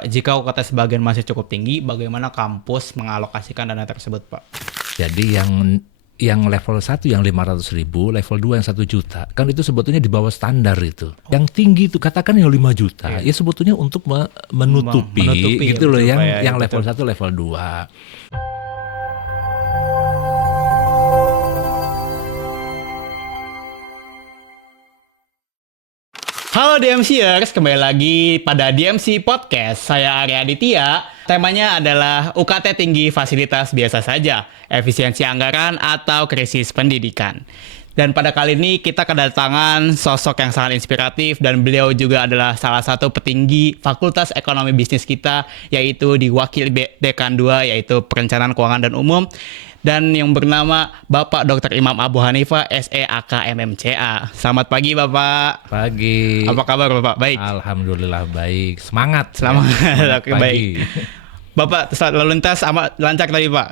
Jika UKT sebagian masih cukup tinggi, bagaimana kampus mengalokasikan dana tersebut, Pak? Jadi yang level 1 yang 500.000, level 2 yang 1 juta, kan itu sebetulnya di bawah standar itu. Yang tinggi itu katakan yang 5 juta, ya sebetulnya untuk menutupi gitu loh, yang level 1, level 2. Halo DMCers, kembali lagi pada DMC Podcast. Saya Arya Aditya. Temanya adalah UKT tinggi fasilitas biasa saja, efisiensi anggaran atau krisis pendidikan. Dan pada kali ini kita kedatangan sosok yang sangat inspiratif dan beliau juga adalah salah satu petinggi Fakultas Ekonomi Bisnis kita, yaitu di Wakil Dekan 2, yaitu Perencanaan Keuangan dan Umum. Dan yang bernama Bapak Dr. Imam Abu Hanifah, SEAK MMCA. Selamat pagi Bapak. Pagi. Apa kabar Bapak? Baik. Alhamdulillah baik. Semangat. Selamat. Oke, pagi. baik. Bapak, lalu lintas lancar tadi Pak?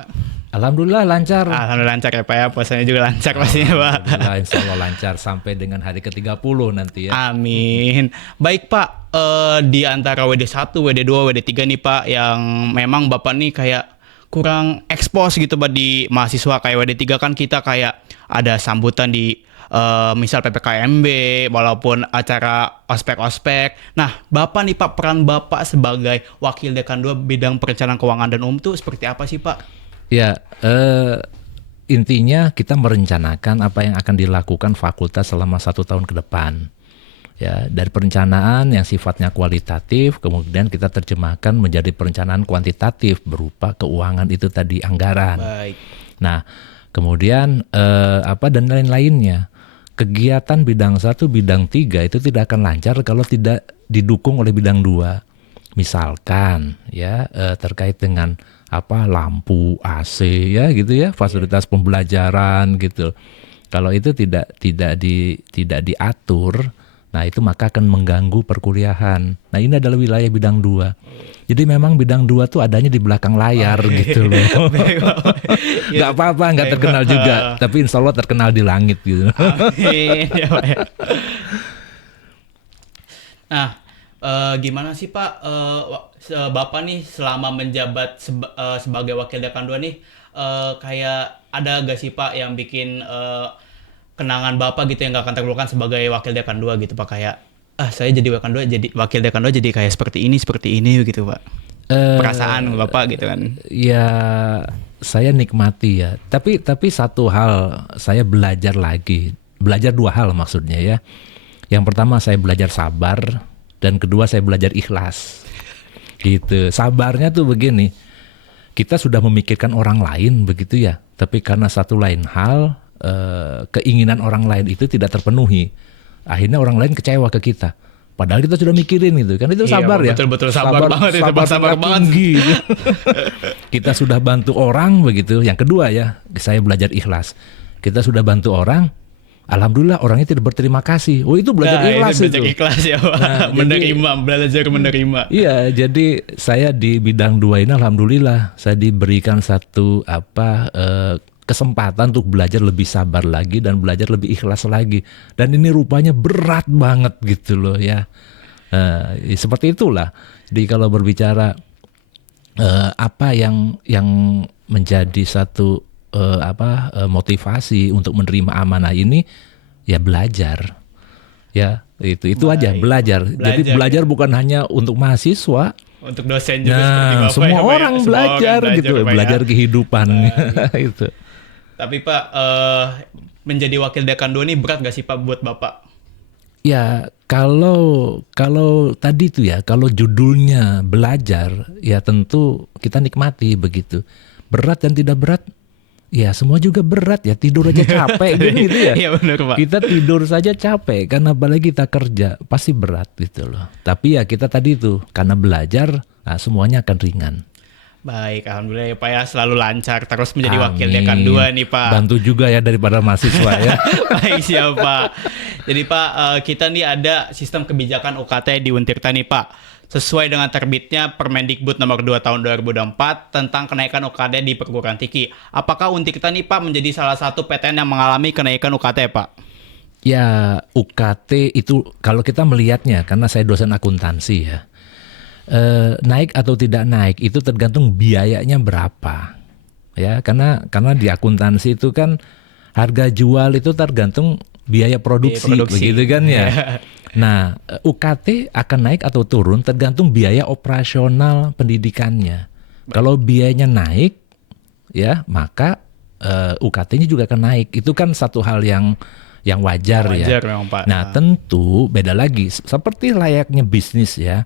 Alhamdulillah lancar. Alhamdulillah lancar ya Pak ya. Puasanya juga lancar pastinya Pak. Alhamdulillah, insya Allah lancar sampai dengan hari ke-30 nanti ya. Amin. Baik Pak, di antara WD1, WD2, WD3 nih Pak, yang memang Bapak nih kayak kurang ekspos gitu Pak di mahasiswa. Kayak WD3 kan kita kayak ada sambutan di misal PPKMB, walaupun acara ospek-ospek. Nah, Bapak nih Pak, peran Bapak sebagai Wakil Dekan 2 bidang perencanaan keuangan dan umum itu seperti apa sih Pak? Ya, intinya kita merencanakan apa yang akan dilakukan fakultas selama 1 tahun ke depan. Ya, dari perencanaan yang sifatnya kualitatif, kemudian kita terjemahkan menjadi perencanaan kuantitatif berupa keuangan itu tadi, anggaran. Baik. Nah, kemudian dan lain-lainnya. Kegiatan bidang 1, bidang 3 itu tidak akan lancar kalau tidak didukung oleh bidang 2. Misalkan ya terkait dengan lampu, AC ya gitu ya, fasilitas pembelajaran gitu. Kalau itu tidak diatur, nah itu maka akan mengganggu perkuliahan. Nah ini adalah wilayah bidang 2. Jadi memang bidang 2 tuh adanya di belakang layar gitu loh. Gak apa-apa, gak terkenal juga. Tapi insya Allah terkenal di langit gitu. Amin. Ya, Pak, ya. Nah, gimana sih Pak, Bapak nih selama menjabat sebagai Wakil Dekan 2 nih, kayak ada gak sih Pak yang bikin kenangan Bapak gitu yang gak akan terlupakan sebagai Wakil Dekan 2 gitu Pak, kayak saya jadi Wakil Dekan 2 jadi kayak seperti ini gitu Pak. Perasaan Bapak gitu kan. Ya saya nikmati ya. Tapi satu hal saya belajar lagi. Belajar 2 hal maksudnya ya. Yang pertama saya belajar sabar, dan kedua saya belajar ikhlas. Gitu. Sabarnya tuh begini. Kita sudah memikirkan orang lain begitu ya. Tapi karena satu lain hal, keinginan orang lain itu tidak terpenuhi, akhirnya orang lain kecewa ke kita, padahal kita sudah mikirin itu kan. Itu sabar ya, betul sabar banget itu, sabar banget tinggi. Kita sudah bantu orang begitu. Yang kedua ya, saya belajar ikhlas. Kita sudah bantu orang, alhamdulillah orangnya tidak berterima kasih. Oh itu belajar ikhlas itu. Ikhlas ya Pak. Belajar menerima. Iya, jadi saya di bidang 2 ini alhamdulillah saya diberikan satu kesempatan untuk belajar lebih sabar lagi dan belajar lebih ikhlas lagi. Dan ini rupanya berat banget gitu loh ya. Seperti itulah. Jadi kalau berbicara apa yang menjadi satu motivasi untuk menerima amanah ini, ya belajar. Ya, itu aja, belajar. Jadi belajar bukan hanya untuk mahasiswa, untuk dosen juga seperti Bapak. Semua orang belajar gitu, belajar kehidupan itu. Tapi Pak, menjadi Wakil Dekan 2 ini berat gak sih Pak buat Bapak? Ya, kalau tadi itu ya, kalau judulnya belajar, ya tentu kita nikmati begitu. Berat dan tidak berat, ya semua juga berat ya. Tidur aja capek gitu ya. Iya benar Pak. Kita tidur saja capek, karena apalagi kita kerja, pasti berat gitu loh. Tapi ya kita tadi itu, karena belajar, nah semuanya akan ringan. Baik, alhamdulillah ya Pak ya, selalu lancar terus menjadi Wakil Dekan 2 nih Pak. Bantu juga ya daripada mahasiswa ya. Baik, siap Pak. Jadi Pak, kita nih ada sistem kebijakan UKT di Untirta nih Pak. Sesuai dengan terbitnya Permendikbud nomor 2 tahun 2024 tentang kenaikan UKT di perguruan tinggi. Apakah Untirta nih Pak menjadi salah satu PTN yang mengalami kenaikan UKT Pak? Ya, UKT itu kalau kita melihatnya, karena saya dosen akuntansi ya. naik atau tidak naik itu tergantung biayanya berapa. Ya, karena di akuntansi itu kan harga jual itu tergantung biaya produksi, begitu kan ya. Nah, UKT akan naik atau turun tergantung biaya operasional pendidikannya. Kalau biayanya naik, ya maka UKT-nya juga akan naik. Itu kan satu hal yang wajar ya. Memang, Pak. Nah, tentu beda lagi. Seperti layaknya bisnis ya.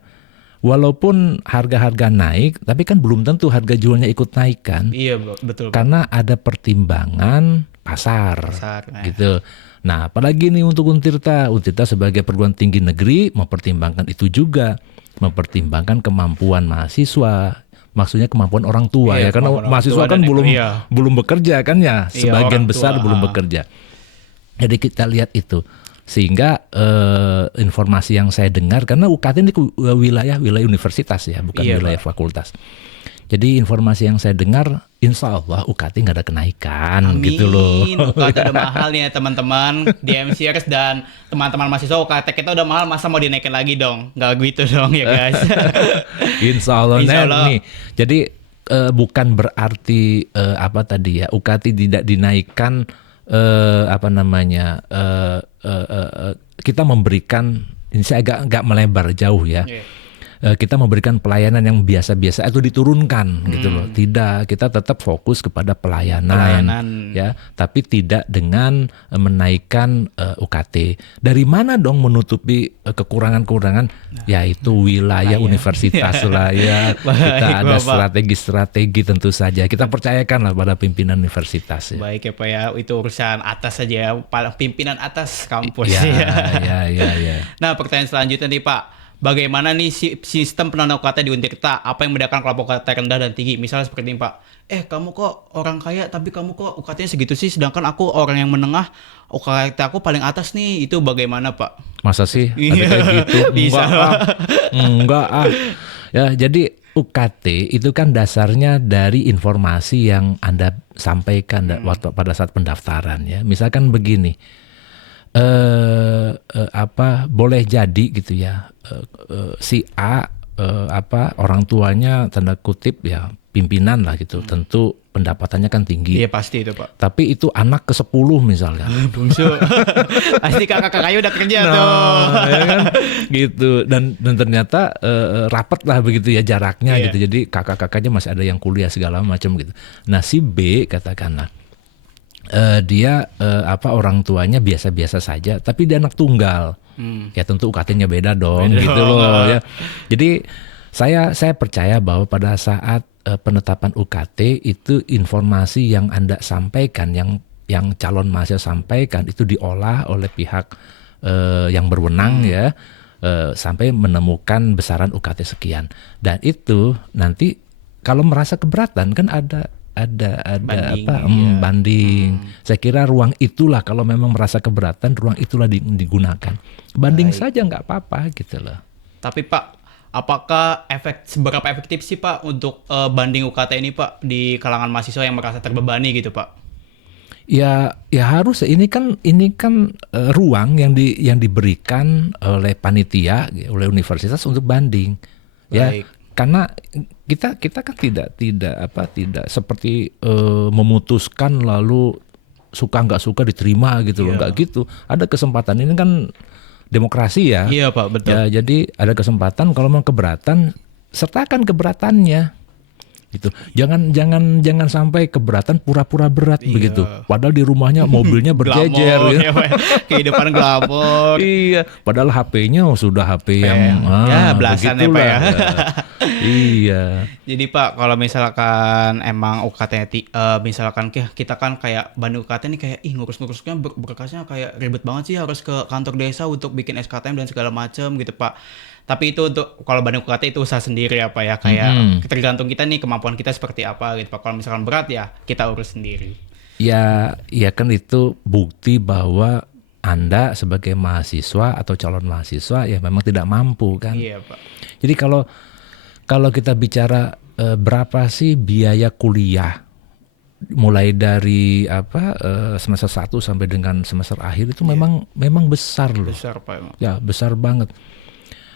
Walaupun harga-harga naik, tapi kan belum tentu harga jualnya ikut naik kan. Iya, betul. Karena ada pertimbangan pasar gitu. Nah, apalagi nih untuk Untirta sebagai perguruan tinggi negeri mempertimbangkan itu juga, mempertimbangkan kemampuan mahasiswa, maksudnya kemampuan orang tua ya, karena mahasiswa kan belum bekerja kan ya, sebagian besar belum bekerja. Jadi kita lihat itu, sehingga informasi yang saya dengar, karena UKT ini wilayah universitas ya, bukan wilayah fakultas. Jadi informasi yang saya dengar, insya Allah UKT nggak ada kenaikan. Amin. Gitu loh. UKT udah mahal nih ya teman-teman di MCRS dan teman-teman mahasiswa, UKT kita udah mahal, masa mau dinaikin lagi dong? Nggak gitu dong ya guys. Insya Allah. Nih. Jadi bukan berarti UKT tidak dinaikkan, kita memberikan, ini saya agak melebar jauh ya. Kita memberikan pelayanan yang biasa-biasa atau diturunkan gitu loh. Tidak, kita tetap fokus kepada pelayanan ya, tapi tidak dengan menaikkan UKT. Dari mana dong menutupi kekurangan-kekurangan? Yaitu wilayah universitas lah ya. Kita ada strategi-strategi tentu saja. Kita percayakan lah pada pimpinan universitas ya. Baik ya Pak ya, itu urusan atas saja ya, pimpinan atas kampus ya. Nah, pertanyaan selanjutnya nih Pak. Bagaimana nih sistem penanganan UKT di Untirta? Apa yang membedakan kelompok UKT rendah dan tinggi? Misalnya seperti ini Pak, kamu kok orang kaya tapi kamu kok UKT-nya segitu sih, sedangkan aku orang yang menengah, UKT aku paling atas nih. Itu bagaimana Pak? Masa sih ada kayak gitu? Enggak. Ya, jadi UKT itu kan dasarnya dari informasi yang Anda sampaikan waktu pada saat pendaftaran ya. Misalkan begini, boleh jadi gitu ya, si A orang tuanya tanda kutip ya pimpinan lah gitu, tentu pendapatannya kan tinggi. Iya pasti itu Pak. Tapi itu anak ke-10 misalnya. Bungsu. Pasti kakak-kakaknya udah kerja tuh. Ya kan? Gitu. Dan ternyata rapat lah begitu ya jaraknya gitu. Jadi kakak-kakaknya masih ada yang kuliah segala macam gitu. Nah si B katakanlah, dia orang tuanya biasa-biasa saja, tapi dia anak tunggal. Ya tentu UKT-nya beda dong, gitu loh ya. Jadi saya percaya bahwa pada saat penetapan UKT itu informasi yang Anda sampaikan, yang calon mahasiswa sampaikan itu diolah oleh pihak yang berwenang ya, sampai menemukan besaran UKT sekian. Dan itu nanti kalau merasa keberatan kan ada banding. Saya kira ruang itulah, kalau memang merasa keberatan, ruang itulah digunakan. Banding saja nggak apa-apa gitu loh. Tapi Pak, apakah seberapa efektif sih Pak untuk banding UKT ini Pak di kalangan mahasiswa yang merasa terbebani gitu Pak? Ya harus. Ini kan ruang yang diberikan oleh panitia, oleh universitas untuk banding. Baik. Ya, karena kita kan tidak seperti memutuskan lalu suka nggak suka diterima gitu loh, nggak gitu. Ada kesempatan, ini kan demokrasi ya. Iya Pak, betul. Ya, jadi ada kesempatan, kalau mau keberatan sertakan keberatannya. Gitu. Jangan sampai keberatan pura-pura berat begitu. Padahal di rumahnya mobilnya berjejer ya. Kehidupan glamor. Iya, padahal HP-nya sudah HP yang belasan ya Pak ya. Iya. Jadi Pak, kalau misalkan emang UKT misalkan kita kan kayak banding UKT nih kayak ngurus-ngurusnya berkasnya kayak ribet banget sih, harus ke kantor desa untuk bikin SKTM dan segala macam gitu Pak. Tapi itu untuk kalau banding UKT itu usaha sendiri apa ya, kayak tergantung kita nih kemampuan kita seperti apa gitu Pak. Kalau misalkan berat ya kita urus sendiri. Ya kan itu bukti bahwa Anda sebagai mahasiswa atau calon mahasiswa ya memang tidak mampu kan. Iya Pak. Jadi kalau kita bicara berapa sih biaya kuliah mulai dari semester 1 sampai dengan semester akhir itu memang besar loh. Besar Pak emang. Ya besar banget.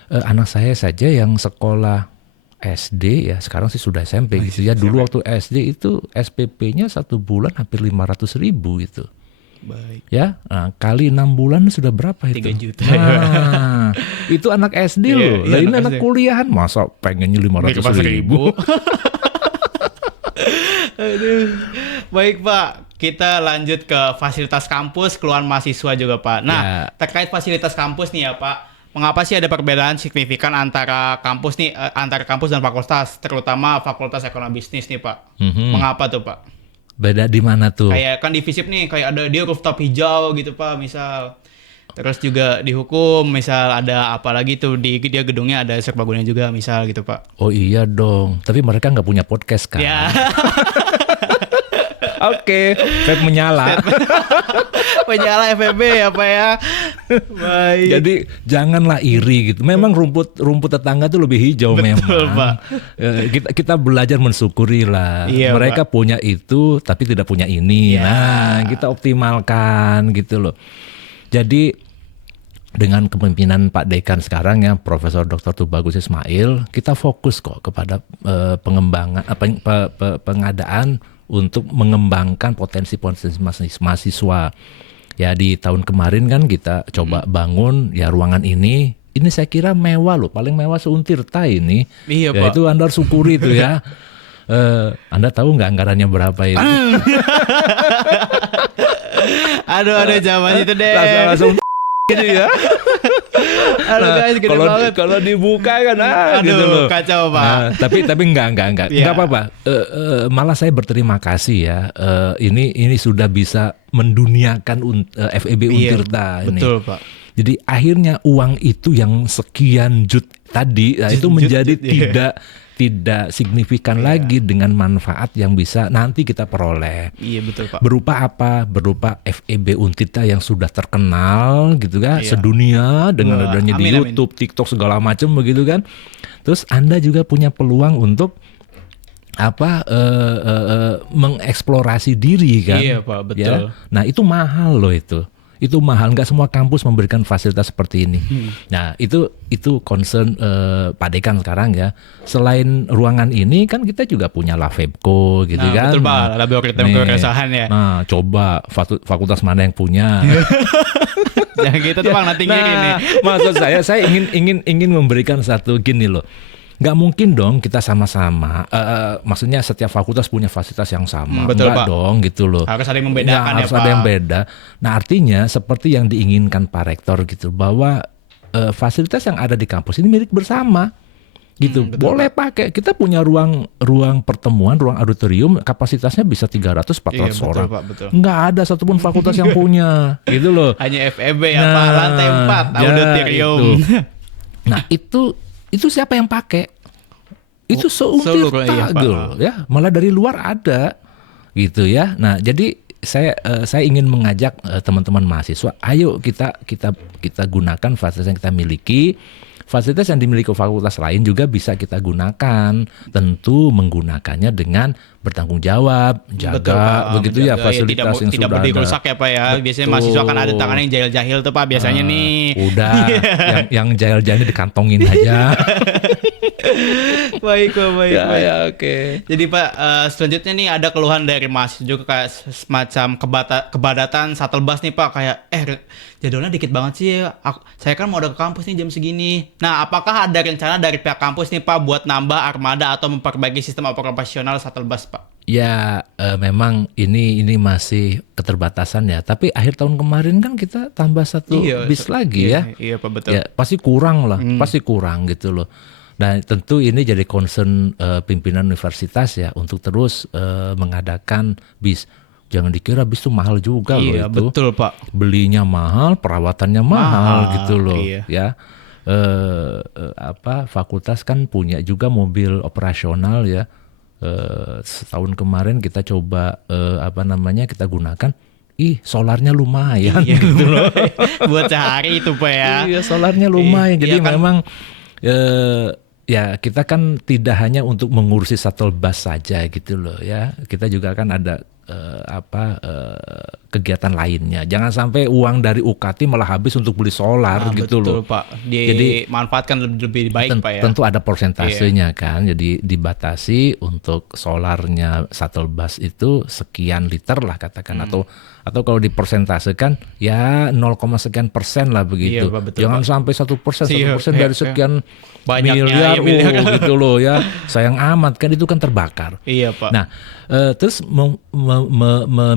Anak saya saja yang sekolah SD ya, sekarang sih sudah SMP gitu ya. Dulu waktu SD itu SPP-nya 1 bulan hampir 500.000 gitu. Baik. Ya, nah, kali 6 bulan sudah berapa itu? 3 juta. Nah, itu anak SD Iya, loh. iya, Lah ini anak anak SD. kuliahan masa pengennya 500.000? Aduh. Baik Pak, kita lanjut ke fasilitas kampus, keluhan mahasiswa juga Pak. Nah, Ya. terkait fasilitas kampus nih ya Pak, mengapa sih ada perbedaan signifikan antara kampus nih, antara kampus dan fakultas, terutama fakultas ekonomi bisnis nih Pak? Mengapa tuh Pak? Beda di mana tuh? Kayak kan di FISIP nih, kayak ada dia rooftop hijau gitu Pak, misal. Terus juga di hukum, misal ada apa lagi tuh, di dia gedungnya ada serbaguna juga, misal gitu Pak. Oh iya dong, tapi mereka nggak punya podcast kan? Ya, Oke, vape menyala. penyala FEB ya Pak ya. Baik. Jadi janganlah iri gitu. Memang rumput tetangga tuh lebih hijau memang. Pak. Kita belajar mensyukuri lah. Iya, Mereka punya itu tapi tidak punya ini. Iya. Nah, kita optimalkan gitu loh. Jadi dengan kepemimpinan Pak Dekan sekarang ya, Profesor Dr. Tubagus Ismail, kita fokus kok kepada pengembangan pengadaan untuk mengembangkan potensi-potensi mahasiswa. Ya di tahun kemarin kan kita coba bangun ya ruangan ini. Ini saya kira mewah loh, paling mewah seuntirta ini. Iya, Ya Pak. itu Anda harus syukuri itu ya. Anda tahu nggak anggarannya berapa itu? Aduh, zaman itu deh. Langsung gitu ya. Aduh guys, gede banget. Kalau dibuka kan Aduh, gitu loh. kacau Pak. Nah, tapi enggak Iya. enggak apa-apa. Malah saya berterima kasih ya. Ini sudah bisa menduniakan FEB Untirta ini. Betul Pak. Jadi akhirnya uang itu yang sekian jut tadi itu menjadi tidak signifikan lagi dengan manfaat yang bisa nanti kita peroleh. Iya betul Pak. Berupa apa? Berupa FEB Untirta yang sudah terkenal gitu kan, sedunia dengan Wah, adanya di amin. YouTube, TikTok segala macam begitu kan. Terus Anda juga punya peluang untuk mengeksplorasi diri kan. Iya, Pak, betul. Ya? Nah, itu mahal loh itu. Itu mahal, nggak semua kampus memberikan fasilitas seperti ini. Nah, itu concern Pak Dekan sekarang ya. Selain ruangan ini kan kita juga punya Lavebco gitu Nah, kan. betul Pak, laboratorium Nih. keresahan ya. Nah, coba fakultas mana yang punya? Jangan gitu tuh Bang, nanti ngiri nih. Maksud saya ingin memberikan satu gini loh. Nggak mungkin dong kita sama-sama. Maksudnya setiap fakultas punya fasilitas yang sama. Betul, Nggak Pak. dong gitu loh. Harus ada yang membedakan Ya, ya, harus Pak. ada yang beda. Nah artinya seperti yang diinginkan Pak Rektor gitu, bahwa fasilitas yang ada di kampus ini milik bersama. Gitu, boleh pakai. Kita punya ruang pertemuan, ruang auditorium, kapasitasnya bisa 300-400 Iya, betul, orang. Pak, betul. Nggak ada satupun fakultas yang punya, gitu loh. Hanya FEB ya Pak, lantai 4 auditorium. itu. Nah itu siapa yang pakai? Itu seluruh, seuntirta iya, Pak. gitu loh, ya. Malah dari luar ada, gitu ya. Nah jadi saya ingin mengajak teman-teman mahasiswa, ayo kita gunakan fasilitas yang kita miliki. Fasilitas yang dimiliki fakultas lain juga bisa kita gunakan. Tentu menggunakannya dengan bertanggung jawab, jaga, Betul, Pak. begitu ya Menjaga, fasilitas yang tidak sudah berdiri ada. rusak ya Pak ya. Biasanya Betul. mahasiswa kan ada tangan yang jahil-jahil tuh Pak biasanya nih. Udah, yang jahil-jahilnya dikantongin aja. Baik Pak, baik. baik. Ya, oke. Jadi Pak, selanjutnya nih ada keluhan dari mahasiswa juga kayak semacam kebadatan shuttle bus nih Pak, kayak jadwalnya dikit banget sih. Saya kan mau ada ke kampus nih jam segini. Nah, apakah ada rencana dari pihak kampus nih Pak buat nambah armada atau memperbaiki sistem operasional shuttle bus Pak? Ya, memang ini masih keterbatasan ya. Tapi akhir tahun kemarin kan kita tambah satu bis lagi ya. Iya Pak, betul. Ya, pasti kurang lah, pasti kurang gitu loh. Nah, tentu ini jadi concern pimpinan universitas ya untuk terus mengadakan bis. Jangan dikira bis itu mahal juga loh Iya, itu. betul Pak. Belinya mahal, perawatannya mahal gitu loh, iya. ya. Fakultas kan punya juga mobil operasional ya. Setahun kemarin kita coba kita gunakan. Solarnya lumayan Iya, gitu loh. buat sehari itu Pak ya. Iya, solarnya lumayan. Jadi Iya kan? memang kita kan tidak hanya untuk mengurusi shuttle bus saja gitu loh ya. Kita juga kan ada kegiatan lainnya. Jangan sampai uang dari UKT malah habis untuk beli solar gitu betul, loh. Pak. Jadi Dimanfaatkan lebih baik Pak ya. tentu ada persentasenya kan. Jadi dibatasi untuk solarnya shuttle bus itu sekian liter lah katakan, atau kalau dipersentasekan ya 0, sekian persen lah begitu. Iya, Pak, betul, Jangan Pak. sampai 1% dari sekian Banyaknya, miliar, miliar. gitu loh ya. Sayang amat kan, itu kan terbakar. Iya Pak. Nah, terus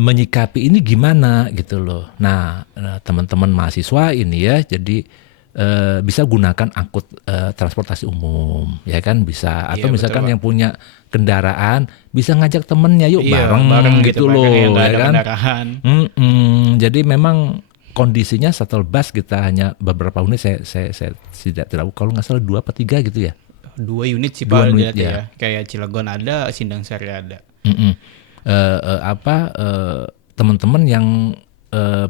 menyikapi ini gimana gitu loh. Nah, teman-teman mahasiswa ini ya, jadi bisa gunakan angkut transportasi umum, ya kan bisa. Atau Iya, misalkan betul, yang punya kendaraan bisa ngajak temennya, yuk bareng gitu Pak, loh, yang nggak ya ada kan. kendaraan. Jadi memang kondisinya shuttle bus kita hanya beberapa unit, saya tidak tahu kalau nggak salah 2 apa 3 gitu ya. 2 unit sih 2 Pak, unit, lihat ya. ya. Kayak Cilegon ada, Sindang Sari ada. Teman-teman yang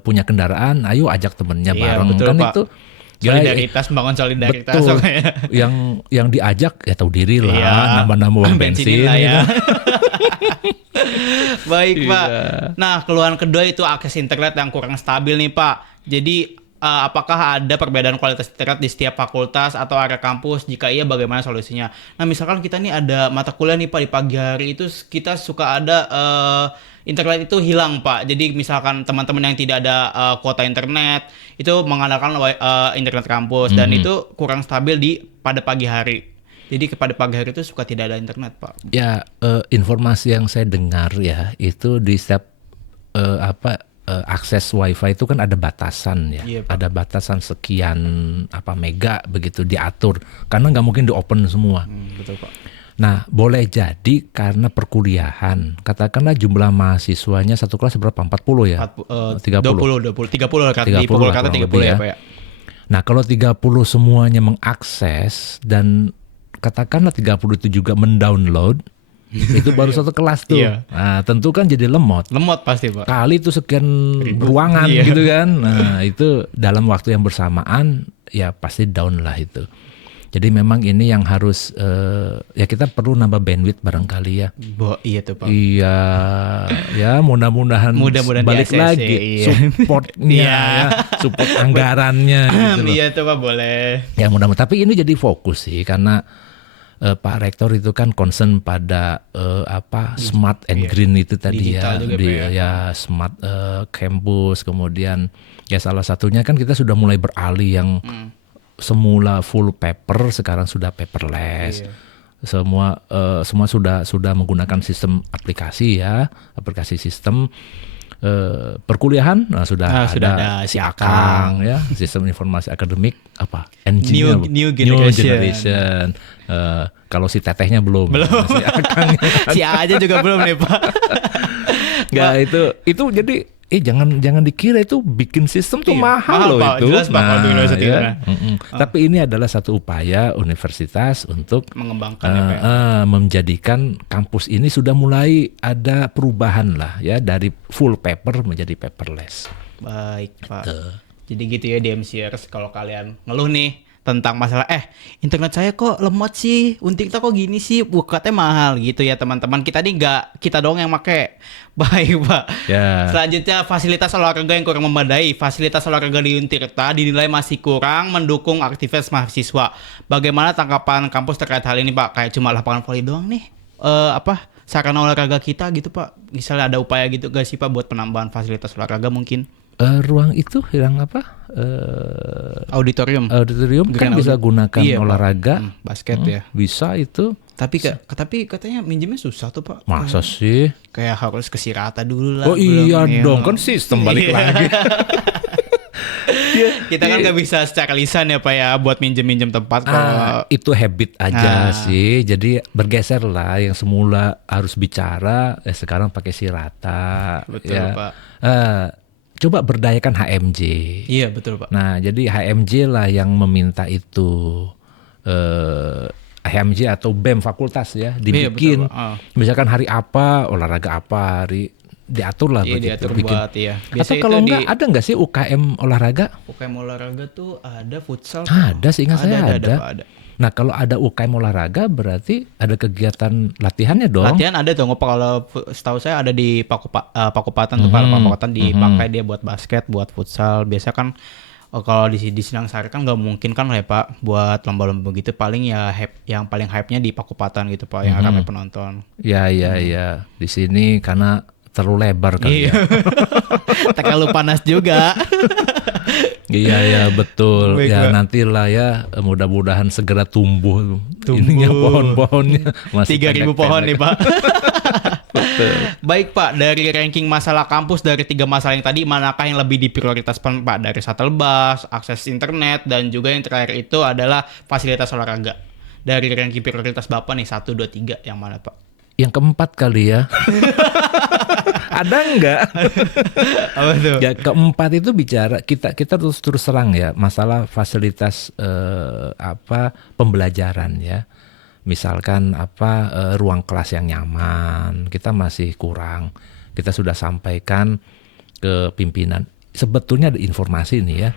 punya kendaraan, ayo ajak temennya Iya, bareng betul, kan Pak. itu. Ya, Solidaritas, membangun solidaritas. betul. Pokoknya. yang diajak ya tahu diri lah, Iya. nambah-nambah uang Bensinin bensin lah ya. gitu. Baik Pak. Iya. Nah, keluhan kedua itu akses internet yang kurang stabil nih Pak. Jadi apakah ada perbedaan kualitas internet di setiap fakultas atau area kampus? Jika iya, bagaimana solusinya? Nah, misalkan kita nih ada mata kuliah nih Pak di pagi hari, itu kita suka ada internet itu hilang Pak. Jadi misalkan teman-teman yang tidak ada kuota internet itu mengandalkan internet kampus dan itu kurang stabil pada pagi hari. Jadi pada pagi hari itu suka tidak ada internet Pak. Ya, informasi yang saya dengar ya, itu di setiap akses wifi itu kan ada batasan ya. Iya, Pak. Ada batasan sekian mega begitu diatur. Karena nggak mungkin di open semua. Betul Pak. Nah, boleh jadi karena perkuliahan. Katakanlah jumlah mahasiswanya satu kelas berapa? 40 ya? 30 di pukul kata 30 ya Pak ya. Nah, kalau 30 semuanya mengakses dan katakanlah 30 itu juga mendownload, itu baru satu kelas tuh. Iya. Nah, tentu kan jadi lemot. Lemot pasti Pak. Kali itu sekian ruangan Iya. gitu kan. Nah, itu dalam waktu yang bersamaan ya pasti down lah itu. Jadi memang ini yang harus ya kita perlu nambah bandwidth barangkali ya. Iya tuh Pak. Iya, ya mudah-mudahan balik di ACC, lagi iya. supportnya, Iya. ya, support anggarannya. Gitu loh. Iya tuh Pak, boleh. Ya mudah-mudahan. Tapi ini jadi fokus sih karena Pak Rektor itu kan concern pada smart and green itu tadi Digital ya, juga, Pak, ya. ya smart campus, kemudian ya salah satunya kan kita sudah mulai beralih yang semula full paper sekarang sudah paperless. Iya. Semua sudah menggunakan sistem aplikasi ya, aplikasi sistem. Perkuliahan sudah ada si Akang ya, sistem informasi akademik NG-nya New generation. Kalau si tetehnya belum. Si Akang Si A aja juga belum nih Pak. nggak itu jadi jangan dikira itu bikin sistem tuh Iya, mahal mahal, loh Pak. itu. Jelas, Pak, kalau bikin universitas ya. ya. Tapi ini adalah satu upaya universitas untuk Mengembangkan ya, Pak. menjadikan kampus ini sudah mulai ada perubahan lah ya, dari full paper menjadi paperless. Baik Pak. Jadi gitu ya DMCers, kalau kalian ngeluh nih tentang masalah internet saya kok lemot sih, Untikta kok gini sih, UKT mahal gitu ya teman-teman. Kita nih kita doang yang make. Baik Pak. Ya. Selanjutnya fasilitas olahraga yang kurang memadai. Fasilitas olahraga di Untirta dinilai masih kurang mendukung aktivitas mahasiswa. Bagaimana tanggapan kampus terkait hal ini Pak? Kayak cuma lapangan voli doang nih. Sarana olahraga kita gitu Pak. Misalnya ada upaya gitu gak sih Pak buat penambahan fasilitas olahraga mungkin? Ruang itu yang Auditorium. auditorium kan Grand bisa gunakan Iya, Pak. olahraga. Basket ya. Bisa itu. Tapi katanya minjemnya susah tuh Pak. Masa sih? Kayak harus ke Sirata dulu lah. Oh iya belum, dong, kan sistem balik Iya. lagi. Kita kan gak bisa secara lisan ya Pak ya buat minjem tempat kalau Itu habit aja sih. Jadi bergeser lah, yang semula harus bicara, sekarang pakai Sirata. Betul, ya. Pak. Coba berdayakan HMJ. Iya betul Pak. Nah, jadi HMJ lah yang meminta itu. HMJ atau BEM fakultas ya dibikin. betul, Pak. Misalkan hari apa, olahraga apa, diatur lah Iya begitu. diatur bikin. buat ya. Atau kalau enggak, ada enggak sih UKM olahraga? UKM olahraga tuh ada futsal. Ada, seingat saya ada. Pak, ada. Nah kalau ada UKM olahraga berarti ada kegiatan latihannya dong. Latihan ada tuh, kalau setahu saya ada di Pakupatan tuh, Pak. Pakupatan dipakai dia buat basket, buat futsal. Biasa kan kalau di Sindang Sari kan nggak mungkin kan ya Pak buat lomba-lomba gitu. Paling ya yang paling hype-nya di Pakupatan gitu Pak, yang ramai penonton. Ya. Di sini karena terlalu lebar kali ya. Terlalu panas juga. Iya betul. Baik, ya Pak. nantilah ya mudah-mudahan segera tumbuh. Ininya pohon-pohonnya masih 3.000 pohon nih Pak. Betul. Baik Pak, dari ranking masalah kampus dari 3 masalah yang tadi, manakah yang lebih diprioritaskan Pak? Dari shuttle bus, akses internet, dan juga yang terakhir itu adalah fasilitas olahraga. Dari ranking prioritas Bapak nih 1, 2, 3 yang mana Pak? Yang keempat kali ya. Ada enggak? Apa tuh? Ya keempat itu bicara kita terus serang ya masalah fasilitas pembelajaran ya. Misalkan ruang kelas yang nyaman, kita masih kurang. Kita sudah sampaikan ke pimpinan. Sebetulnya ada informasi nih ya.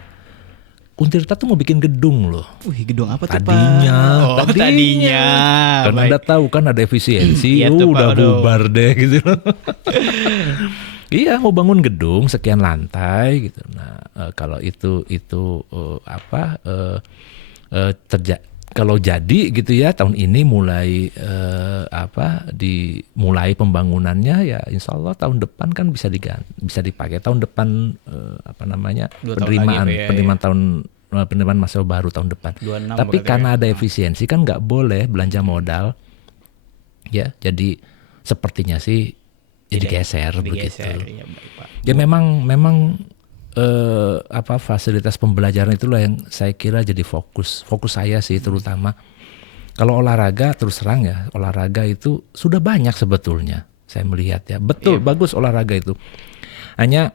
Untirta tuh mau bikin gedung loh. Wih, gedung apa tuh Tadinya. Pak? Tadinya. Karena Baik. Anda tahu kan ada efisiensi, Iya tuh, Pak, udah aduh. bubar deh gitu. Iya mau bangun gedung sekian lantai gitu. Nah kalau itu kalau jadi gitu ya tahun ini mulai dimulai pembangunannya ya Insya Allah tahun depan kan bisa dipakai tahun depan 2 tahun lagi, penerimaan Pak, ya. penerimaan mahasiswa baru tahun depan. 26 Tapi berarti karena ya. ada efisiensi kan nggak boleh belanja modal ya jadi sepertinya sih digeser begitu. Iya, baik, Pak. Ya memang fasilitas pembelajaran itulah yang saya kira jadi fokus saya sih terutama. Kalau olahraga terus terang ya olahraga itu sudah banyak sebetulnya saya melihat ya betul bagus olahraga itu. Hanya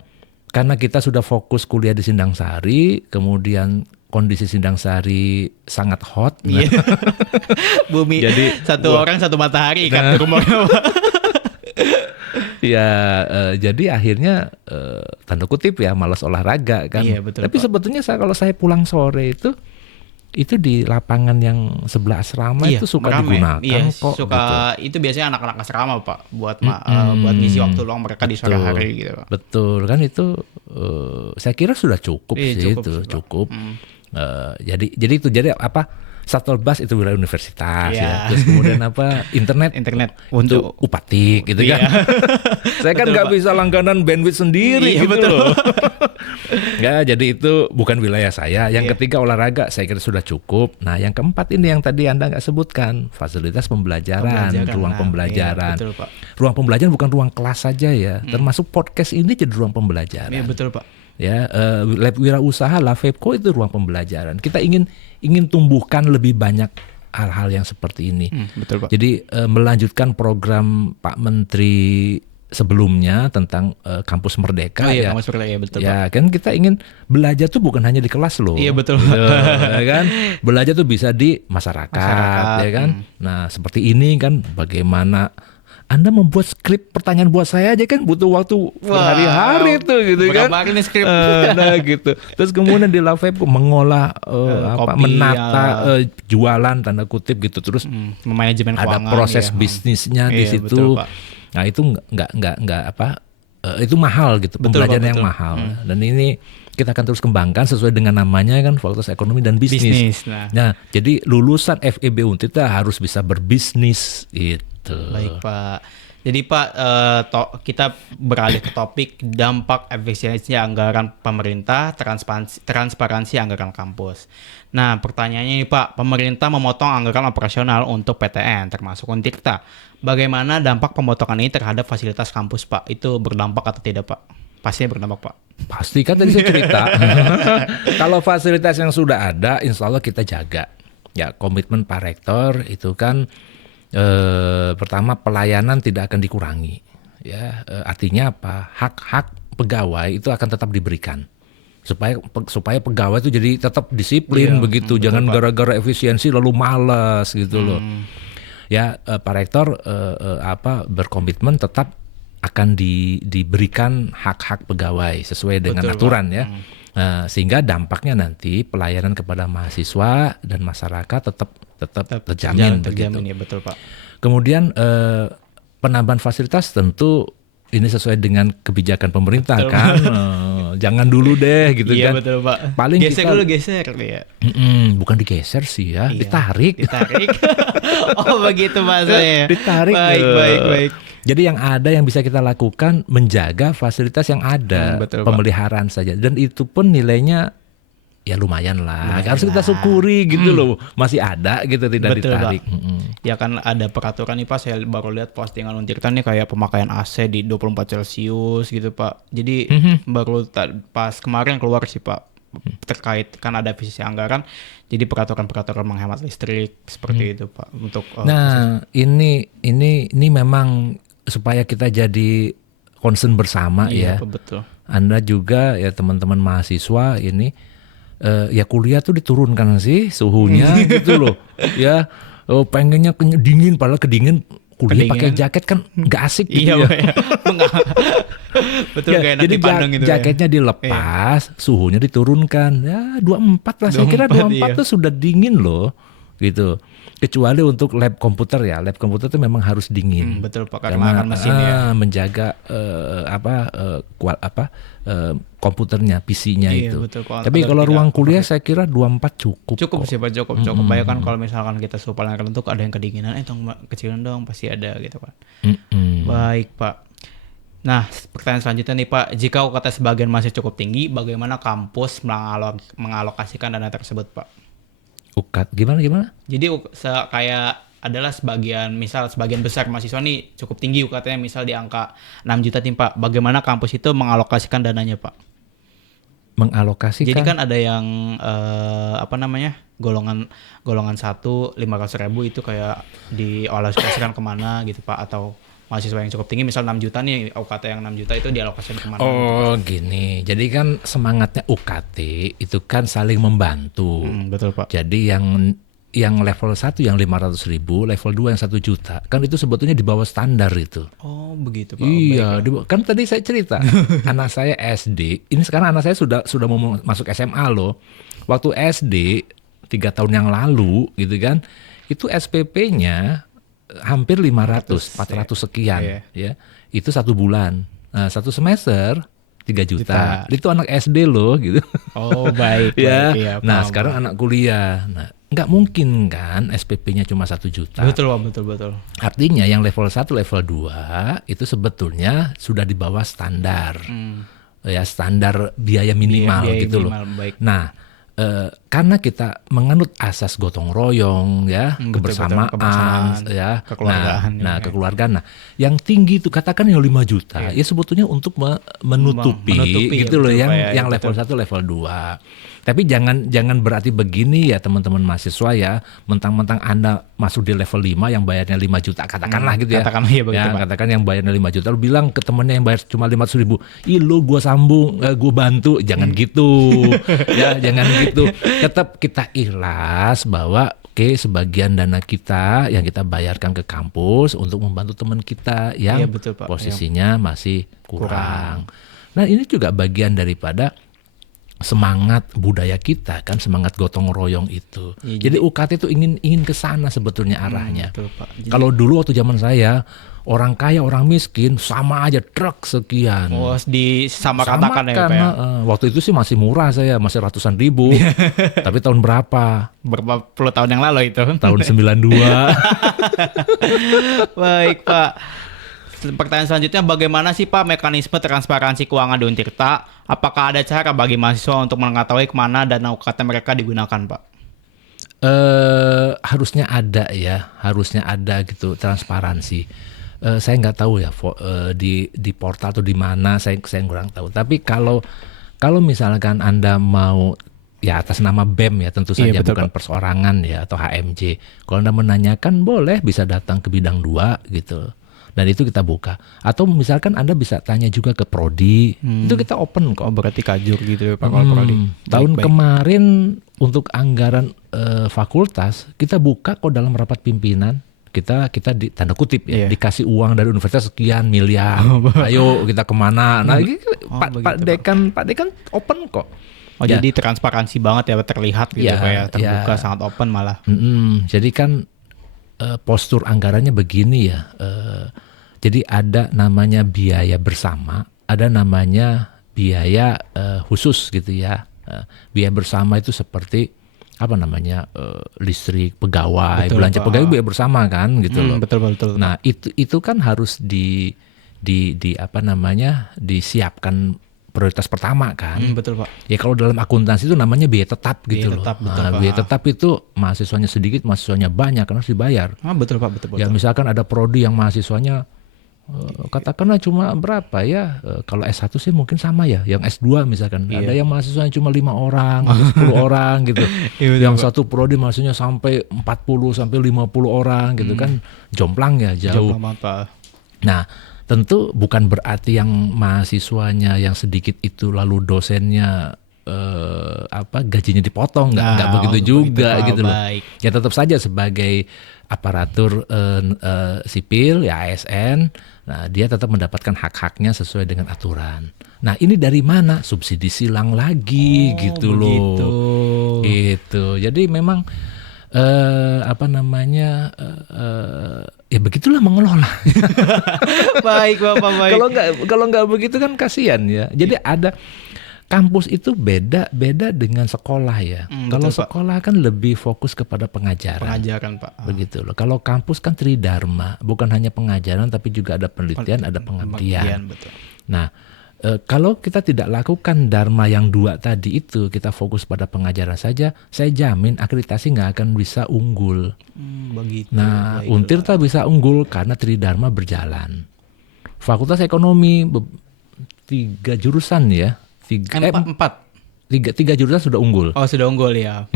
karena kita sudah fokus kuliah di Sindang Sari, kemudian kondisi Sindang Sari sangat hot. Iya. Bumi Jadi, satu orang satu matahari kan rumahnya Pak. Ya jadi akhirnya tanda kutip ya malas olahraga kan. Iya, betul, Tapi Pak. sebetulnya kalau saya pulang sore itu di lapangan yang sebelah asrama itu suka rame. digunakan Iya, kok. suka gitu. itu biasanya anak-anak asrama Pak buat buat ngisi waktu luang mereka di sore hari gitu Pak. Betul kan itu saya kira sudah cukup Iya, sih cukup itu sih, Pak. cukup. Jadi shuttle bus itu wilayah universitas Iya. ya. Terus kemudian internet untuk upatik gitu Iya. kan. Saya kan Betul, nggak Pak. bisa langganan bandwidth sendiri Iya, gitu betul. loh. Ya, jadi itu bukan wilayah saya. Yang Iya. ketiga olahraga saya kira sudah cukup. Nah, yang keempat ini yang tadi Anda nggak sebutkan, fasilitas pembelajaran, ruang Nah, pembelajaran. Iya, betul Pak. Ruang pembelajaran bukan ruang kelas saja ya, termasuk podcast ini jadi ruang pembelajaran. Iya, betul Pak. Ya, lab wirausaha, Lavepco itu ruang pembelajaran. Kita ingin tumbuhkan lebih banyak hal-hal yang seperti ini. Betul Pak. Jadi melanjutkan program Pak Menteri sebelumnya tentang kampus merdeka ya. Kamu seperti betul Pak. Ya kan kita ingin belajar tuh bukan hanya di kelas loh. Iya, betul. Gitu, ya kan? Belajar tuh bisa di masyarakat. Ya kan. Nah seperti ini kan bagaimana Anda membuat skrip pertanyaan buat saya aja kan butuh waktu berhari-hari tuh gitu kan. Berapa hari nih skrip? Nah gitu. Terus kemudian di Lavepco mengolah kopi, menata jualan tanda kutip gitu. Terus Manajemen ada keuangan. proses iya. bisnisnya di Iya, situ. betul, Pak. Nah itu nggak itu mahal gitu, Betul, pembelajaran Pak, yang betul. mahal. Dan ini kita akan terus kembangkan sesuai dengan namanya kan Fakultas Ekonomi dan Bisnis. Bisnis, nah. Nah jadi lulusan FEB Untirta harus bisa berbisnis itu. Baik Pak. Jadi Pak, kita beralih ke topik dampak efisiensi anggaran pemerintah, transparansi anggaran kampus. Nah, pertanyaannya nih Pak, pemerintah memotong anggaran operasional untuk PTN termasuk Untirta. Bagaimana dampak pemotongan ini terhadap fasilitas kampus Pak? Itu berdampak atau tidak Pak? Pastinya berdampak Pak. Pasti kan tadi saya cerita. Kalau fasilitas yang sudah ada, insya Allah kita jaga. Ya komitmen Pak Rektor itu kan pertama pelayanan tidak akan dikurangi. Ya artinya apa? Hak-hak pegawai itu akan tetap diberikan. Supaya pegawai itu jadi tetap disiplin begitu. Jangan gara-gara efisiensi lalu malas gitu loh. Ya Pak Rektor berkomitmen tetap akan diberikan hak-hak pegawai sesuai dengan Betul, aturan Pak. ya. Sehingga dampaknya nanti pelayanan kepada mahasiswa dan masyarakat tetap terjamin begitu. Ya, betul Pak. Kemudian penambahan fasilitas tentu ini sesuai dengan kebijakan pemerintah, betul, kan. Jangan dulu deh gitu iya, kan. Iya betul Pak. Paling geser ya. Bukan digeser sih ya, iya, ditarik. Oh begitu maksudnya. Ditarik. Baik. Jadi yang ada yang bisa kita lakukan menjaga fasilitas yang ada, betul, pemeliharaan saja. Dan itu pun nilainya ya lumayan lah. Harus kita syukuri gitu loh. Masih ada gitu, tidak betul, ditarik. Ya kan ada peraturan nih Pak, saya baru lihat postingan Untirta nih kayak pemakaian AC di 24 Celcius gitu Pak. Jadi baru pas kemarin keluar sih Pak, terkait kan ada visi anggaran. Jadi peraturan-peraturan menghemat listrik seperti itu Pak untuk ini memang supaya kita jadi concern bersama ya. Betul. Anda juga ya teman-teman mahasiswa ini ya kuliah tuh diturunkan sih suhunya gitu loh. Ya pengennya dingin padahal kedingin kuliah pakai jaket kan nggak asik gitu ya. Betul ya, jadi jaketnya dilepas, suhunya diturunkan. Ya 24 lah. Saya kira 24 tuh sudah dingin loh gitu. Kecuali untuk lab komputer ya, lab komputer itu memang harus dingin. Betul Pak, karena mesin ya. Menjaga komputernya, PC-nya itu. Betul, tapi kalau ruang kuliah saya kira 24 cukup. Cukup sih Pak, cukup. Bayangkan kalau misalkan kita suhu paling rendah ada yang kedinginan, tolong kecilin dong, pasti ada gitu kan. Baik Pak. Nah, pertanyaan selanjutnya nih Pak, jika UKT sebagian masih cukup tinggi, bagaimana kampus mengalokasikan dana tersebut Pak? Gimana? Jadi kayak adalah sebagian besar mahasiswa nih cukup tinggi UKT-nya misal di angka 6 juta nih Pak. Bagaimana kampus itu mengalokasikan dananya Pak? Mengalokasikan? Jadi kan ada yang golongan 1 500.000 itu kayak dialokasikan kemana gitu Pak, atau mahasiswa yang cukup tinggi misal 6 juta nih, UKT yang 6 juta itu dialokasikan kemana? Oh gini, jadi kan semangatnya UKT itu kan saling membantu. Betul Pak. Jadi yang level 1 yang 500.000, level 2 yang 1 juta, kan itu sebetulnya di bawah standar itu. Oh begitu Pak. Iya, kan tadi saya cerita, anak saya SD, ini sekarang anak saya sudah mau masuk SMA loh. Waktu SD 3 tahun yang lalu gitu kan, itu SPP-nya hampir 400 sekian ya. Itu 1 bulan. Nah, 1 semester 3 juta. Itu anak SD loh gitu. Oh, baik. Ya. Baik, iya, nah, paham, sekarang anak kuliah. Nah, nggak mungkin kan SPP-nya cuma 1 juta. Betul, betul. Artinya yang level 1, level 2 itu sebetulnya sudah di bawah standar. Ya, standar biaya minimal gitu minimal, loh. Baik. Nah, karena kita menganut asas gotong royong ya, kebersamaan ya, kekeluargaan, kekeluargaan. Nah, yang tinggi itu katakan yang 5 juta ya sebetulnya untuk menutupi gitu loh yang level 1, level 2. Tapi jangan berarti begini ya teman-teman mahasiswa ya, mentang-mentang Anda masuk di level 5 yang bayarnya 5 juta katakanlah gitu ya. Katakanlah ya begitu, Pak. Katakan yang bayarnya 5 juta, lu bilang ke temennya yang bayar cuma 500.000, lu gua sambung, gua bantu, jangan gitu. Ya, jangan gitu. Tetap kita ikhlas bahwa sebagian dana kita yang kita bayarkan ke kampus untuk membantu teman kita yang betul, Pak. Posisinya masih kurang. Nah, ini juga bagian daripada semangat budaya kita kan, semangat gotong royong itu. Ya, jadi UKT itu ingin ke sana sebetulnya arahnya. Betul, Pak. Kalau dulu waktu zaman saya, orang kaya orang miskin sama aja truk sekian. Oh, disamaratakan ya Pak ya. Waktu itu sih masih murah, saya masih ratusan ribu. Tapi tahun berapa? Berapa puluh tahun yang lalu itu? Tahun 92. Baik Pak. Pertanyaan selanjutnya, bagaimana sih Pak mekanisme transparansi keuangan di Untirta? Apakah ada cara bagi mahasiswa untuk mengetahui kemana dana UKT mereka digunakan Pak? Harusnya ada gitu transparansi. Saya nggak tahu ya di portal atau di mana, saya kurang tahu. Tapi kalau misalkan Anda mau ya atas nama BEM ya tentu saja, betul, bukan Pak, perseorangan ya atau HMJ. Kalau Anda menanyakan boleh bisa datang ke bidang 2 gitu. Dan itu kita buka. Atau misalkan Anda bisa tanya juga ke Prodi. Itu kita open kok. Oh, berarti kajur gitu ya Pak kalau Prodi. Tahun kemarin untuk anggaran fakultas kita buka kok dalam rapat pimpinan. Kita di tanda kutip ya, dikasih uang dari universitas sekian miliar. Ayo kita kemana? Nah, Pak Dekan open kok. Oh Ya. jadi transparansi banget ya, terlihat gitu Ya, Pak ya, terbuka, ya. sangat open malah. Jadi kan postur anggarannya begini ya. Jadi ada namanya biaya bersama, ada namanya biaya khusus gitu ya. Biaya bersama itu seperti apa namanya listrik pegawai, Betul, belanja Pak. pegawai biaya bersama kan gitu loh. Betul. Nah itu kan harus di apa namanya disiapkan prioritas pertama kan. Betul Pak. Ya kalau dalam akuntansi itu namanya biaya tetap gitu Biaya loh. tetap, betul, Nah, Pak. biaya tetap itu mahasiswanya sedikit, mahasiswanya banyak kan harus dibayar. Betul Pak, betul. Ya misalkan ada prodi yang mahasiswanya katakanlah cuma berapa ya, kalau S1 sih mungkin sama ya, yang S2 misalkan ada yang mahasiswanya cuma 5 orang atau 10 orang gitu. Iya, betul, Yang Pak. satu prodi mahasiswanya sampai 40 sampai 50 orang gitu kan, jomplang ya jauh. Jauh banget Pak. Nah, tentu bukan berarti yang mahasiswanya yang sedikit itu lalu dosennya gajinya dipotong, nggak begitu juga begitu, gitu loh. baik. Ya tetap saja sebagai aparatur sipil ya ASN, nah dia tetap mendapatkan hak-haknya sesuai dengan aturan. Nah ini dari mana? Subsidi silang lagi gitu begitu. loh. Gitu. Jadi memang ya begitulah mengelola. Baik Bapak, baik. Kalau nggak begitu kan kasihan ya. Jadi ada kampus itu beda dengan sekolah ya. Kalau betul, Pak. sekolah kan lebih fokus kepada pengajaran. Pengajaran Pak. Begitu loh. Kalau kampus kan tridharma, bukan hanya pengajaran tapi juga ada penelitian, ada pengabdian. Betul. Nah, kalau kita tidak lakukan dharma yang dua tadi itu, kita fokus pada pengajaran saja, saya jamin akreditasi nggak akan bisa unggul. Begitu. Nah, baik, Untirta bisa unggul karena tridharma berjalan. Fakultas Ekonomi 3 jurusan ya, Empat. tiga jurusan sudah unggul. Oh sudah unggul ya.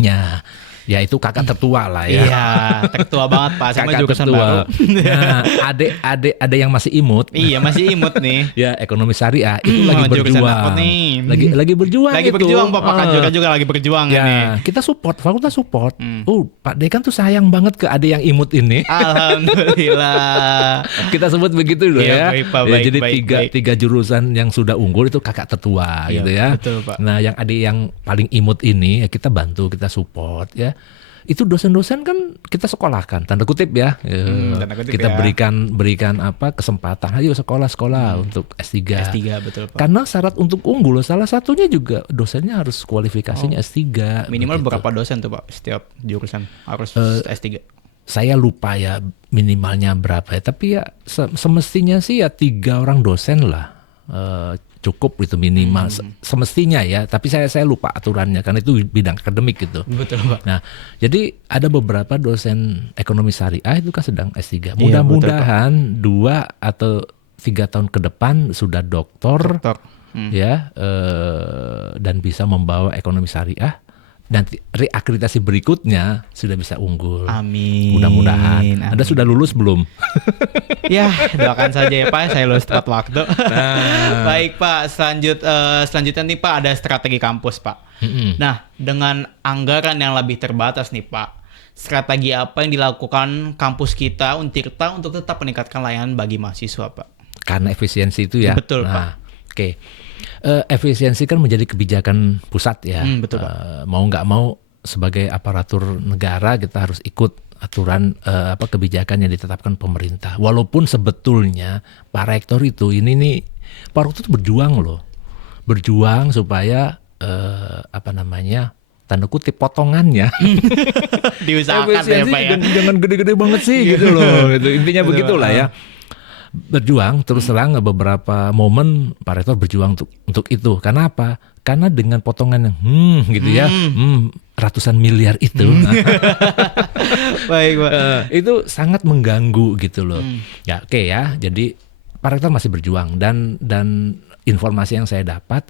Ya itu kakak tertua lah ya. Iya, tertua banget Pak. Sama Kakak jurusan tertua. baru. Nah, ada yang masih imut. Iya, masih imut nih. Ya ekonomi syariah itu lagi jurusan berjuang. apa nih? Lagi berjuang Lagi itu. berjuang Bapak Kanjura juga lagi berjuang Ya, ini. kita support, fakultas support. Pak Dekan tuh sayang banget ke adik yang imut ini. Alhamdulillah. Kita sebut begitu loh Iya, ya. baik, Pak, Ya, baik, jadi baik, baik. tiga jurusan yang sudah unggul itu kakak tertua Iya, gitu ya. betul, Pak. Nah, yang adik yang paling imut ini ya kita bantu, kita support ya. Itu dosen-dosen kan kita sekolahkan, tanda kutip ya. tanda kutip Kita ya. berikan kesempatan, ayo sekolah untuk S3. S3 betul Pak. Karena syarat untuk unggul salah satunya juga dosennya harus kualifikasinya S3. Minimal begitu. berapa dosen tuh Pak setiap jurusan harus S3? Saya lupa ya minimalnya berapa ya, tapi ya semestinya sih ya 3 orang dosen lah cukup itu minimal semestinya ya, tapi saya lupa aturannya karena itu bidang akademik gitu. Betul Pak. Nah, jadi ada beberapa dosen ekonomi syariah itu kan sedang S3. Iya, Mudah-mudahan 2 atau 3 tahun ke depan sudah doktor. Ya, dan bisa membawa ekonomi syariah. Nanti reakreditasi berikutnya sudah bisa unggul. Amin. Mudah-mudahan. Amin. Anda sudah lulus belum? Ya, doakan saja ya Pak, saya lulus tepat waktu. Baik Pak, selanjutnya nih Pak ada strategi kampus Pak. Nah, dengan anggaran yang lebih terbatas nih Pak, strategi apa yang dilakukan kampus kita Untirta untuk tetap meningkatkan layanan bagi mahasiswa Pak? Karena efisiensi itu ya. Betul, Pak. Oke. Efisiensi kan menjadi kebijakan pusat ya. Betul, Pak. Mau nggak mau sebagai aparatur negara kita harus ikut aturan kebijakan yang ditetapkan pemerintah. Walaupun sebetulnya Pak Rektor itu Pak Rektor itu berjuang supaya tanda kutip potongannya Diusahakan ya Pak ya. jangan gede-gede banget sih gitu loh. Intinya begitulah ya. Berjuang terus terang beberapa momen Pak Rektor berjuang untuk itu. Karena apa? Karena dengan potongan yang gitu ya, ratusan miliar itu, Baik Pak. itu sangat mengganggu gitu loh. Ya oke ya. Jadi Pak Rektor masih berjuang dan informasi yang saya dapat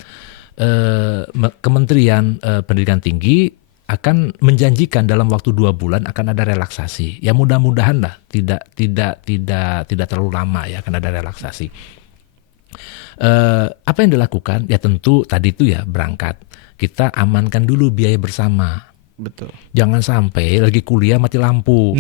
Kementerian Pendidikan Tinggi akan menjanjikan dalam waktu 2 bulan akan ada relaksasi. Ya mudah-mudahan lah tidak terlalu lama ya akan ada relaksasi. Apa yang dilakukan? Ya tentu tadi itu ya berangkat kita amankan dulu biaya bersama. Betul. Jangan sampai lagi kuliah mati lampu.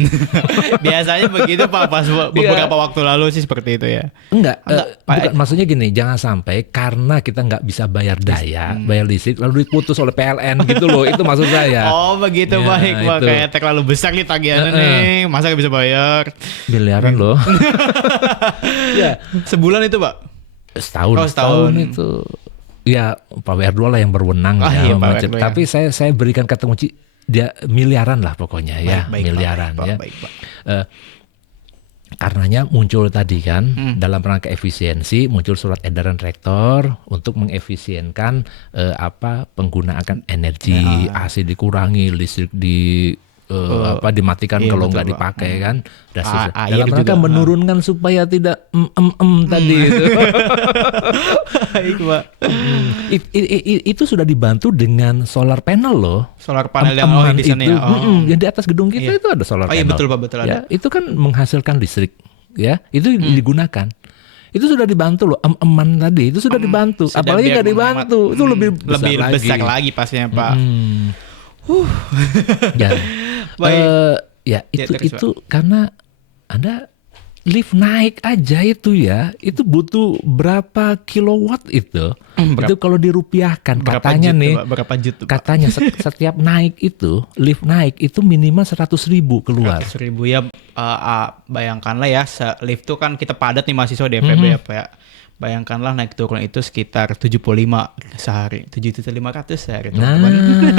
Biasanya begitu Pak, pas beberapa waktu lalu sih seperti itu ya. Enggak, Pak. bukan, maksudnya gini, jangan sampai karena kita nggak bisa bayar daya, bayar listrik, lalu diputus oleh PLN gitu loh, itu maksud saya. Oh begitu, Ya, baik Pak, itu. kayak terlalu besar nih tagihannya nih, masa nggak bisa bayar? Miliaran loh. Ya, Sebulan itu Pak? setahun. Oh, setahun. itu. Ya, Pak WR2 lah yang berwenang Ah, ya, iya, Pak macam. WR2 ya. Tapi saya berikan kata kunci dia miliaran lah pokoknya ya, Baik, miliaran Pak, ya. baik, Pak. Karenanya muncul tadi kan dalam rangka efisiensi muncul surat edaran rektor untuk mengefisienkan penggunaan energi, AC dikurangi, listrik dimatikan iya, kalau betul, nggak Pak. dipakai kan. Dan Air dalam rangka juga, menurunkan supaya tidak tadi itu. Baik Pak. Itu sudah dibantu dengan solar panel loh. Solar panel yang Eman di sana itu, ya. Oh. yang di atas gedung kita Iya. itu ada solar Oh iya panel. betul Pak, betul Ya, ada. itu kan menghasilkan listrik, ya. Itu digunakan. Itu sudah dibantu loh, eman tadi itu sudah dibantu. Sudah Apalagi biar nggak dibantu, itu lebih besar lagi pastinya Pak. Ya, Baik. ya Ya, terus, itu karena Anda lift naik aja itu ya, itu butuh berapa kilowatt itu? Itu kalau dirupiahkan Berapa katanya jut tuh, nih, Pak? Berapa jut tuh, Pak? katanya setiap naik itu lift naik itu minimal 100.000 keluar. 100.000 ya, bayangkanlah ya, lift tuh kan kita padat nih mahasiswa DPB ya Pak ya. Bayangkanlah naik turun itu sekitar 75 sehari, 7.500.000 sehari teman-teman.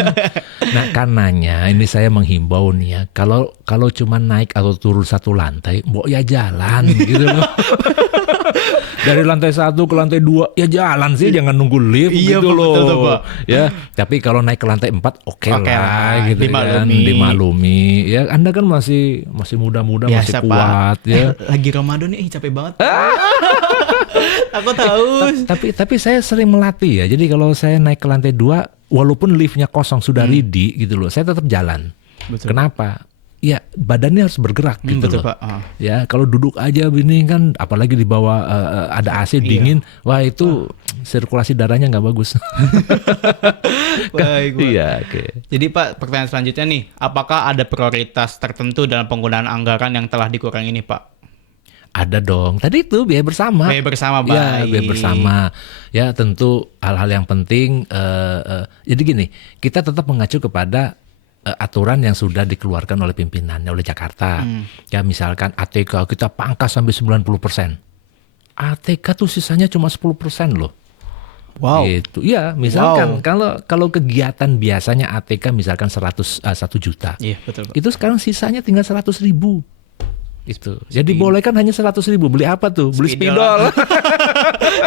Nah karenanya ini saya menghimbau nih ya, kalau cuma naik atau turun satu lantai, mbok ya jalan gitu loh. Dari lantai 1 ke lantai 2 ya jalan sih, jangan nunggu lift Iya, gitu Pak, loh. betul tuh, Pak. Ya, tapi kalau naik ke lantai 4 oke Oke lah lah, gitu kan, dimaklumi. dimaklumi. Ya Anda kan masih muda-muda, masih Biasa Pak. kuat ya. Lagi Ramadan nih, capek banget. Takut haus. Tapi saya sering melatih ya. Jadi kalau saya naik ke lantai 2 walaupun liftnya kosong sudah ready gitu loh, saya tetap jalan. Betul. Kenapa? Ya badannya harus bergerak gitu Betul loh. Pak. Ah. Ya kalau duduk aja begini kan, apalagi di bawah ada AC dingin, wah itu sirkulasi darahnya nggak bagus. Baik, Pak. Iya, oke. Jadi Pak, pertanyaan selanjutnya nih, apakah ada prioritas tertentu dalam penggunaan anggaran yang telah dikurangi ini Pak? Ada dong. Tadi itu biaya bersama. Biaya bersama, Ya, baik. biaya bersama. Ya tentu hal-hal yang penting. Jadi gini, kita tetap mengacu kepada aturan yang sudah dikeluarkan oleh pimpinannya, oleh Jakarta. Ya misalkan ATK kita pangkas sampai 90%. ATK tuh sisanya cuma 10% loh. Wow. Gitu. Ya, misalkan kalau kegiatan biasanya ATK misalkan 1 juta. Iya, betul Pak. Itu sekarang sisanya tinggal 100.000. Itu. Jadi boleh kan hanya 100.000. Beli apa tuh? Beli spidol.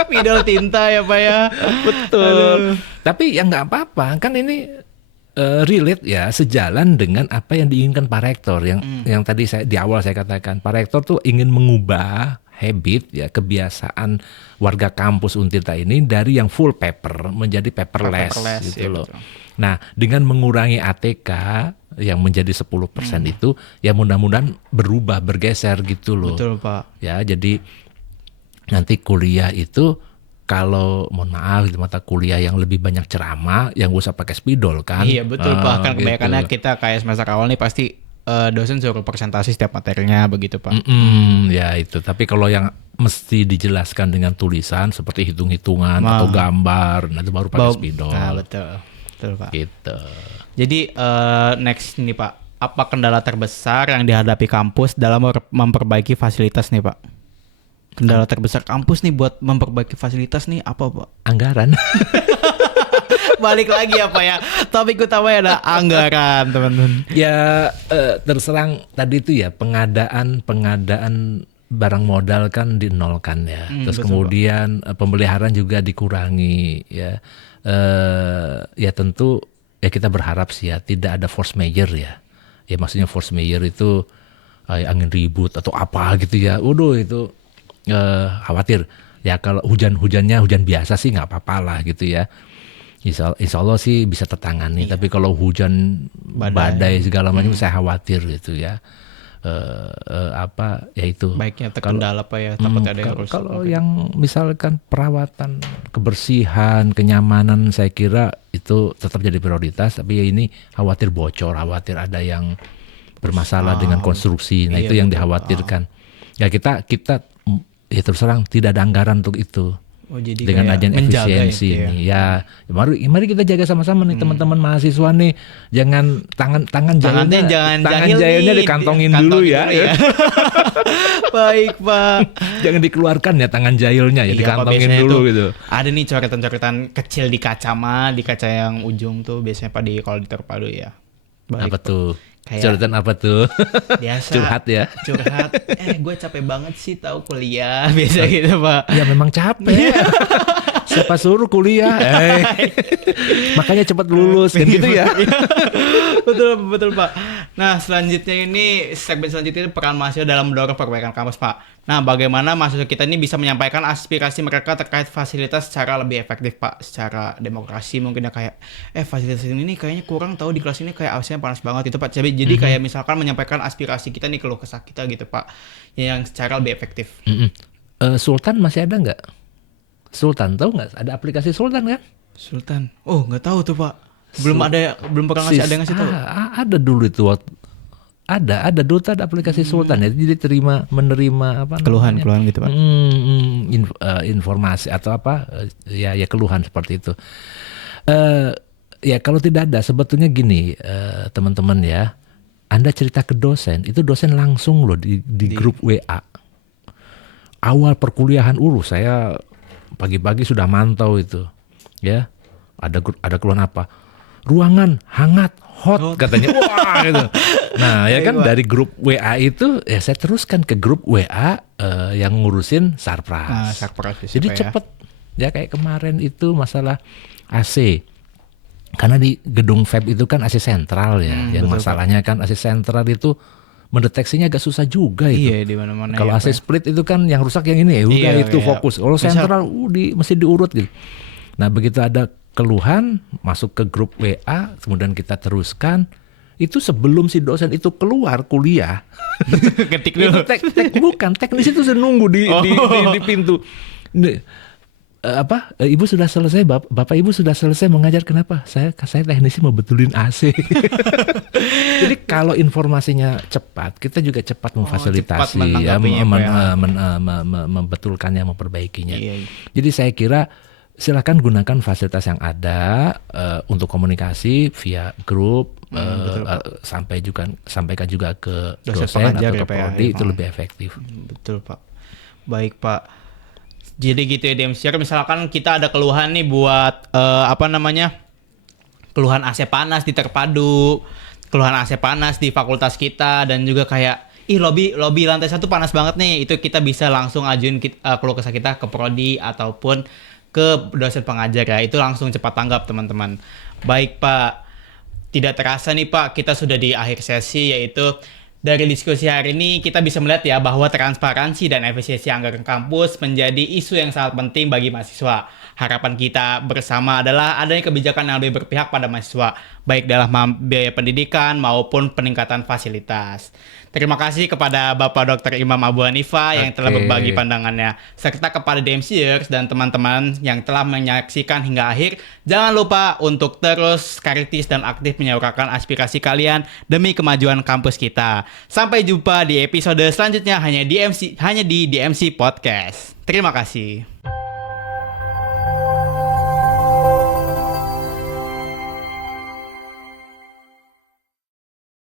Spidol tinta ya Pak ya. Betul. Tapi ya nggak apa-apa. Kan ini relate ya, sejalan dengan apa yang diinginkan Pak Rektor. Yang tadi di awal saya katakan, Pak Rektor tuh ingin mengubah habit ya, kebiasaan warga kampus Untirta ini dari yang full paper menjadi paperless gitu ya, loh. betul. Nah, dengan mengurangi ATK yang menjadi 10% itu ya mudah-mudahan berubah, bergeser gitu loh. Betul Pak. Ya, jadi nanti kuliah itu kalau mohon maaf di mata kuliah yang lebih banyak ceramah, yang gak usah pakai spidol kan. Iya betul Pak. Kan gitu. kebanyakannya kita kayak semester awal nih pasti dosen suruh presentasi setiap materinya begitu Pak. Ya itu. Tapi kalau yang mesti dijelaskan dengan tulisan seperti hitung-hitungan atau gambar, nah itu baru pakai spidol. Nah betul. Betul Pak. Gitu. Jadi next nih Pak. Apa kendala terbesar yang dihadapi kampus dalam memperbaiki fasilitas nih Pak? Kendala terbesar kampus nih buat memperbaiki fasilitas nih apa Pak? Anggaran. Balik lagi apa ya? Topik utamanya ada anggaran teman-teman. Ya terserang tadi itu ya pengadaan barang modal kan dinolkan ya. Terus betul, kemudian pemeliharaan juga dikurangi ya. Ya tentu ya kita berharap sih ya tidak ada force majeure ya. Ya maksudnya force majeure itu angin ribut atau apa gitu ya. Waduh itu khawatir. Ya kalau hujan-hujannya hujan biasa sih nggak apa-apa lah gitu ya. Insya Allah sih bisa tertangani. Tapi kalau hujan badai segala macam saya khawatir gitu ya. apa ya itu. Baiknya terkendala Pak ya, takutnya ada yang rusak. Kalau yang misalkan perawatan, kebersihan, kenyamanan, saya kira itu tetap jadi prioritas. Tapi ya ini khawatir bocor, khawatir ada yang bermasalah dengan konstruksi. Nah iya, itu yang betul. dikhawatirkan. Ya kita ya terus terang tidak ada anggaran untuk itu. Oh, jadi Dengan kayak agen menjaga efisiensi itu ya. ini ya mari kita jaga sama-sama nih teman-teman mahasiswa nih, jangan tangan Tangannya jangan jahil jahilnya nih, dikantongin dulu ya. Baik Pak. Jangan dikeluarkan ya tangan jahilnya ya, Iya, Pak, dikantongin biasanya dulu tuh gitu. Ada nih coretan-coretan kecil di kaca di kaca yang ujung tuh biasanya Pak kalau di terpadu ya. Baik, Apa tuh? Kayak- Coretan apa tuh? Biasa. Curhat ya. Curhat. Gue capek banget sih tahu kuliah biasa gitu Pak. Ya memang capek. Siapa suruh kuliah? Makanya cepat lulus kan gitu ya. betul Pak. Nah selanjutnya ini segmen selanjutnya ini peran mahasiswa dalam mendorong perbaikan kampus Pak. Nah bagaimana mahasiswa kita ini bisa menyampaikan aspirasi mereka terkait fasilitas secara lebih efektif Pak, secara demokrasi mungkin ya, kayak fasilitas ini kayaknya kurang tahu di kelas ini, kayak AC-nya panas banget itu Pak. Jadi kayak misalkan menyampaikan aspirasi kita nih, keluh kesah kita gitu Pak, yang secara lebih efektif. Sultan masih ada nggak? Sultan tahu nggak? Ada aplikasi Sultan kan? Sultan, nggak tahu tuh Pak. Belum pernah ngasih ada yang ngasih tahu. Ada dulu itu waktu ada dulu ada aplikasi Sultan ya, jadi menerima apa namanya? Keluhan gitu Pak. Informasi atau apa ya keluhan seperti itu. Ya kalau tidak ada sebetulnya gini teman-teman ya, Anda cerita ke dosen, itu dosen langsung loh di grup WA. Awal perkuliahan saya pagi-pagi sudah mantau itu ya, ada keluhan apa, ruangan hangat hot katanya, wah gitu. Nah ya kan dari grup WA itu ya saya teruskan ke grup WA yang ngurusin Sarpras. Jadi cepet ya kayak kemarin itu masalah AC, karena di gedung FEB itu kan AC sentral ya, yang betul, masalahnya kan AC sentral itu mendeteksinya agak susah juga itu. Iya, di mana-mana. Kalau AC split itu kan yang rusak yang ini ya, udah itu fokus. Kalau sentral mesti diurut gitu. Nah, begitu ada keluhan masuk ke grup WA, kemudian kita teruskan. Itu sebelum si dosen itu keluar kuliah. Ketik dulu. Bukan, teknis itu sudah nunggu di pintu. Ibu sudah selesai, bapak ibu sudah selesai mengajar, kenapa? Saya teknisi mau betulin AC. Jadi kalau informasinya cepat, kita juga cepat memfasilitasi, membetulkannya, memperbaikinya. Iya. Jadi saya kira silakan gunakan fasilitas yang ada untuk komunikasi via grup, sampaikan juga ke dosen atau ke prodi, itu lebih efektif. Betul Pak. Baik Pak. Jadi gitu ya DMCR, misalkan kita ada keluhan nih buat keluhan AC panas di terpadu, keluhan AC panas di fakultas kita, dan juga kayak lobby lantai 1 panas banget nih, itu kita bisa langsung ajuin keluh kesah kita ke prodi ataupun ke dosen pengajar ya, itu langsung cepat tanggap teman-teman. Baik Pak, tidak terasa nih Pak, kita sudah di akhir sesi, yaitu dari diskusi hari ini kita bisa melihat ya bahwa transparansi dan efisiensi anggaran kampus menjadi isu yang sangat penting bagi mahasiswa. Harapan kita bersama adalah adanya kebijakan yang lebih berpihak pada mahasiswa, baik dalam biaya pendidikan maupun peningkatan fasilitas. Terima kasih kepada Bapak Dr. Imam Abu Hanifah yang telah berbagi pandangannya, serta kepada DMCers dan teman-teman yang telah menyaksikan hingga akhir. Jangan lupa untuk terus kritis dan aktif menyuarakan aspirasi kalian demi kemajuan kampus kita. Sampai jumpa di episode selanjutnya hanya di DMC Podcast. Terima kasih.